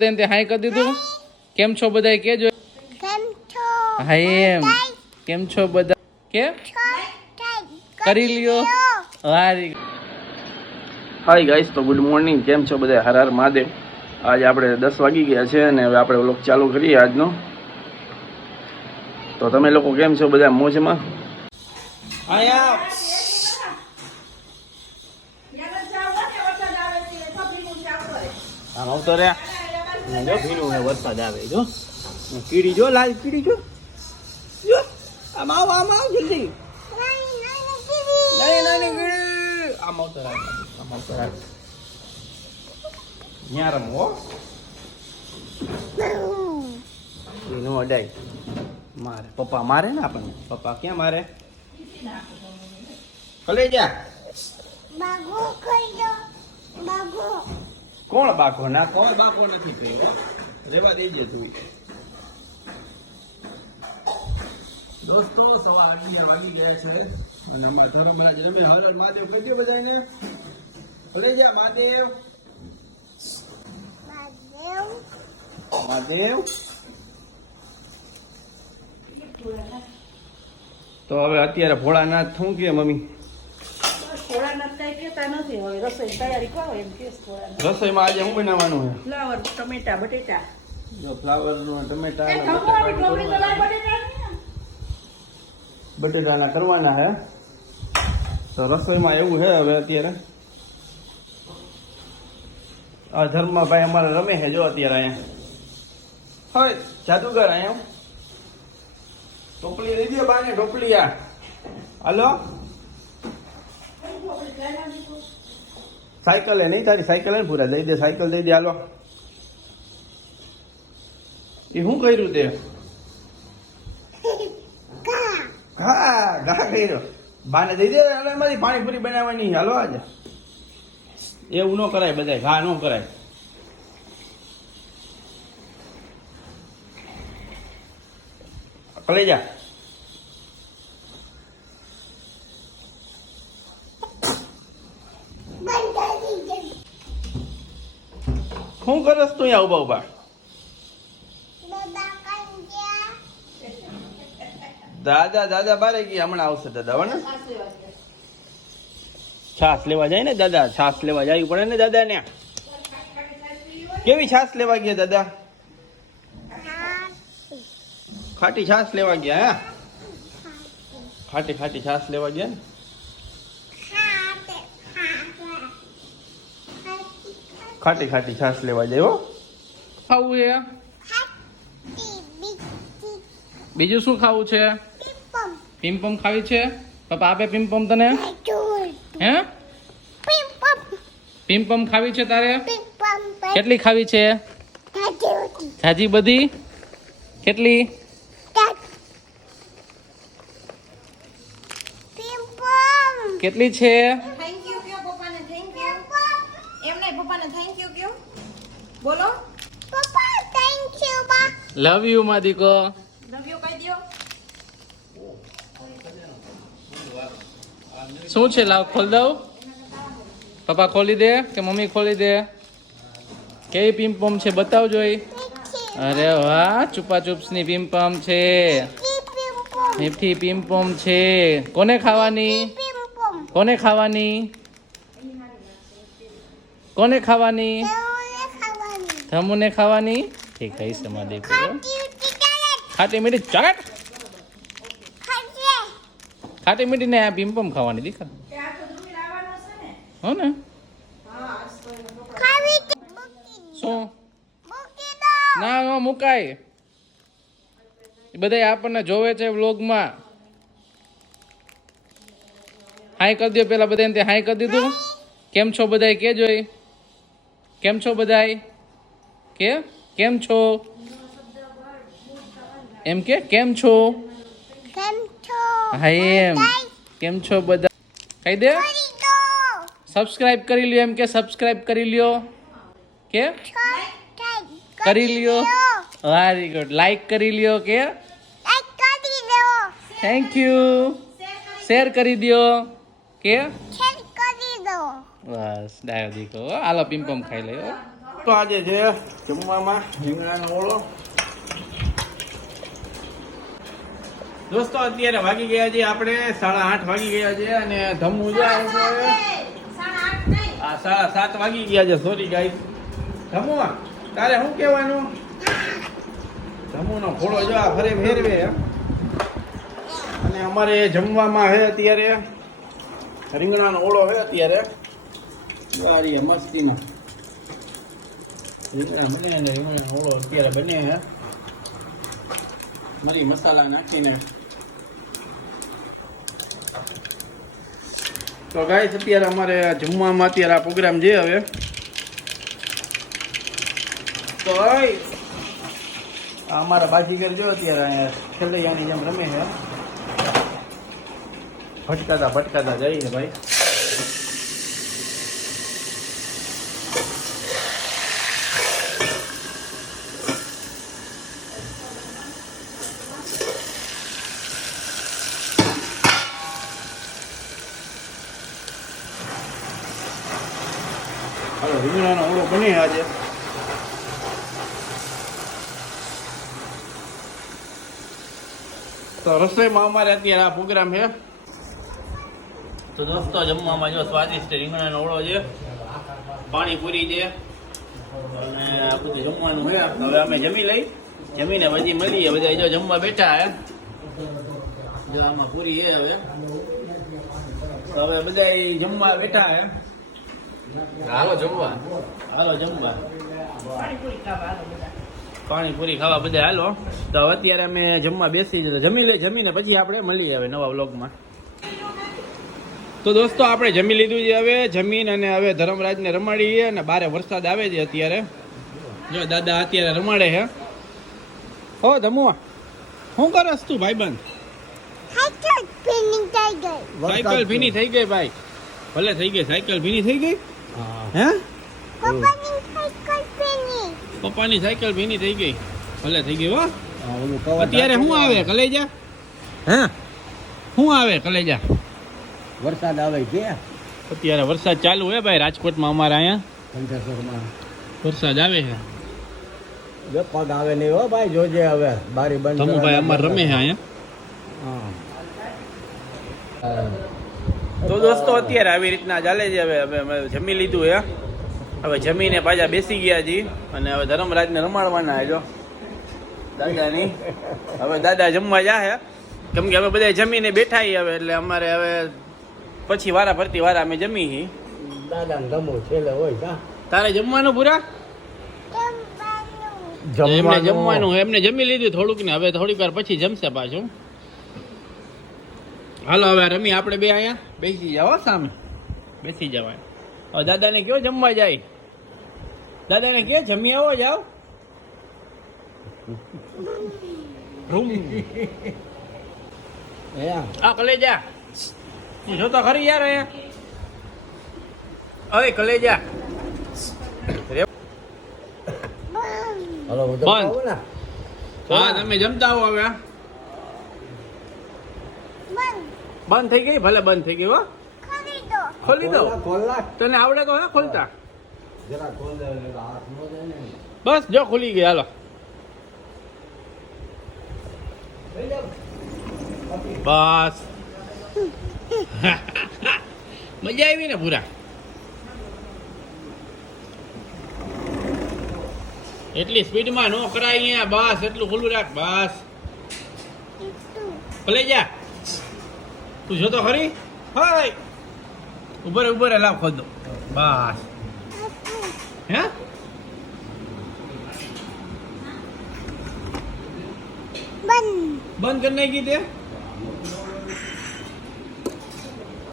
તે હાઈ કરી દીધું. કેમ છો બધા કેજો. હા એમ કેમ છો બધા કે કરી લ્યો. હારી હાય ગાઈસ, તો ગુડ મોર્નિંગ. કેમ છો બધા? હર હર મહાદેવ. આજે આપણે 10 વાગી ગયા છે અને હવે આપણે વ્લોગ ચાલુ કરીએ આજનો. તો તમે લોકો કેમ છો બધા? મોજમાં? આયા આમ આવતો રે જો ભીનું હે, વરસાદ આવે જો. કીડી જો, લાલ કીડી જો. આમ આવ જલ્દી. નહીં કીડી આમ આવતો રે, આમ આવતો રે. ન્યા રમો એનો અડાય મારે. પપ્પા મારે ને આપણને. પપ્પા ક્યાં મારે? કલે જા કોણ બાકો? ના કોઈ બાકો નથી કર્યો. રેવા દેજે તું. દોસ્તો 11:30 વાગી ગયા છે અને અમારા ધર્મરાજ રમે. હર હર મહાદેવ કહી દો બધાને. ભલે જા મહાદેવ મહાદેવ. તો હવે અત્યારે ભોળાનાથ શું કે મમ્મી? રસોઈમાં આજે શું બનાવવાનું છે? ફ્લાવર ટમેટા બટેટા. જો ફ્લાવર ટમેટા બટેટાના કરવાના હે. તો રસોઈમાં એવું છે હવે અત્યારે. આ ધર્મભાઈ અમારે રમે છે જો અત્યારે અહીંયા. હોય જાદુગર અહીંયા. ટોપલી લઈ દો બાને, ટોપલી. આ હાલો સાયકલ હે નહીં તારી? સાયકલ હે પૂરા દઈ દે. સાયકલ દઈ દે. હાલો એ શું કર્યું તે? ઘા કર્યો. બાને દઈ દે. મારી પાણીપુરી બનાવવાની. હાલો આજે એવું ન કરાય, બધાય ઘા ન કરાય. કલેજા શું કરસ તું અહીંયા ઉભા ઉભા? દાદા બારે ગયા. હમણાં આવશે દાદા. હો ને છાસ લેવા જાય ને દાદા. છાસ લેવા જવું પડે ને દાદા ને. કેવી છાસ લેવા ગયા દાદા? ખાટી છાસ લેવા ગયા. હે ખાટી છાસ લેવા ગયા ને. ખાટી છાસ લેવા જાય. હો ખાવું છે? બીજું શું ખાવું છે? પીમપમ ખાવી છે? પપ્પા આપે પીમપમ તને? હે પીમપમ ખાવી છે તારે? કેટલી ખાવી છે? જાજી બધી? કેટલી? કેટલી છે? બોલો લવ યુ માં દીકો. શું છે? લાવ ખોલ દઉં. પપ્પા ખોલી દે કે મમ્મી ખોલી દે? કેવી પીમપમ છે બતાવજો. અરે વાહ, છુપા ચુપ્સ ની પીમપમ છે. મીઠી પીમપમ છે. કોને ખાવાની? કોને ખાવાની? કોને ખાવાની? ધમુને ખાવાની. ઠીક है समझ देखो. ખાટી મીઠી ચોકલેટ. ખાટી મીઠી ને આ પીમપમ ખાવાની દીકરા. હો ને શું? ના ન મુકાય. બધા આપણને જોવે છે વ્લોગમાં. હાઈ કરી દો પેલા બધાને. તે હાઈ કરી દીધું. કેમ છો બધા કેજો. કેમ છો બધા કે? કેમ છો એમ કે? કેમ છો? હા એમ કેમ છો બધા? કહી દે. સબસ્ક્રાઇબ કરી લ્યો. એમ કે સબસ્ક્રાઇબ કરી લ્યો કે? કરી લ્યો. Very good. લાઈક કરી લ્યો કે? Thank you. શેર કરી દો કે? બસ ડાયો દીકો. હાલો પીમપમ ખાઈ લે. તો આજે છે જમવામાં રીંગણાનો ઓળો. દોસ્તો અત્યારે વાગી ગયા છે આપણે 8:30 વાગી ગયા છે અને ધમુ જાય છે આ 7:30 વાગી ગયા છે. Sorry guys. ધમુ તારે શું કહેવાનું? ધમુનો ઘોડો જો આ ફરે ફેરવે. અને અમારે જમવામાં છે અત્યારે રીંગણાનો ઓળો છે અત્યારે સારી મસ્તીમાં રીંગણા બને અને રીંગણાનો ઓળો અત્યારે બને છે મરી મસાલા નાખીને. તો ગાઈસ અત્યારે અમારે જમવામાં અત્યારે આ પ્રોગ્રામ છે. હવે તો આ અમારા બાજીગર જો અત્યારે અહીંયા ખેલૈયાની જેમ રમે છે. ભટકાતા જઈએ ભાઈ. હાલો રીંગણાનો ઓળો બને આજે. તો રસોઈમાં અમારે અત્યારે આ પ્રોગ્રામ છે. તો દોસ્તો જમવામાં જો સ્વાદિષ્ટ રીંગણાનો ઓળો છે, પાણીપુરી છે અને આ બધું જમવાનું છે. હવે અમે જમી લઈ, જમીને પછી મળીએ. બધા જો જમવા બેઠા હે. જો આમાં પૂરી છે. હવે તો હવે બધા જમવા બેઠા હે. હાલો જમવા. પાણીપુરી ખાવા બધા હાલો. તો હવે અત્યારે અમે જમવા બેસી જઈએ. જમીને પછી આપણે મળીએ હવે નવા વ્લોગમાં. તો દોસ્તો આપણે જમી લીધું છે. હવે જમીન અને હવે ધર્મરાજને રમાડીએ. અને બારે વરસાદ આવે છે અત્યારે. જો દાદા અત્યારે રમાડે છે. હો ધમુઆ શું કરસ તું ભાઈબંધ? સાયકલ ભીની થઈ ગઈ ભાઈ. ભલે થઈ ગઈ સાયકલ ભીની થઈ ગઈ. હે પપ્પાની સાયકલ ભીની થઈ ગઈ. ભલે થઈ ગઈ. હો અત્યારે શું આવે કલેજા? હે શું આવે કલેજા? વરસાદ આવે છે અત્યારે વરસાદ ચાલુ હે ભાઈ રાજકોટમાં. અમારા અહીંયા વરસાદ આવે છે. પગ આવે નહીં હો ભાઈ, જોજે હવે બારી બંધ. ધમુભાઈ અમારે રમે છે અહીંયા. તો દોસ્તો અત્યારે આવી રીતના ચાલે છે. હવે અમે જમી લીધું હે. હવે જમીને પાછા બેસી ગયા છીએ અને હવે ધર્મરાજને રમાડવાના જો દાદાની. હવે દાદા જમવા જાહે કેમ કે હવે બધા જમીને બેઠા છીએ હવે. એટલે અમારે હવે પછી વારા ફરતી વારા અમે જમી હી. દાદા ધમો છેલ્લે હોય કા તારે જમવાનું પૂરા? એમને જમવાનું એમને જમી લીધું થોડુંક ને હવે થોડીક વાર પછી જમશે પાછું. હાલો હવે રમી આપણે બે અહીંયા બેસી જાઓ સામે બેસી જવાય. હવે દાદાને કયો જમવા જાય? દાદાને કયો જમી આવો જાઓ રૂમ. આ કલેજા તું જોતો ખરી યાર અહીંયા. અરે કલેજા હલો બંધ. હા તમે જમતા હો હવે. બંધ થઈ ગઈ? ભલે બંધ થઈ ગઈ. હો ખોલી દો. તને આવડે તો હે ખોલતા? જરા ખોલ દે એટલે હાથ નો જાય ને. બસ જો ખુલી ગઈ. હાલો બસ. મજા આવી ને પૂરા? એટલી સ્પીડમાં નો કરાય અહીંયા. બસ એટલું ખુલ્લું રાખ. બસ ભલે જા. તું જોતો ખરી? હાય ઉભરે લાવ ખોદ દો. બસ હે બંધ કરી નાખી તે.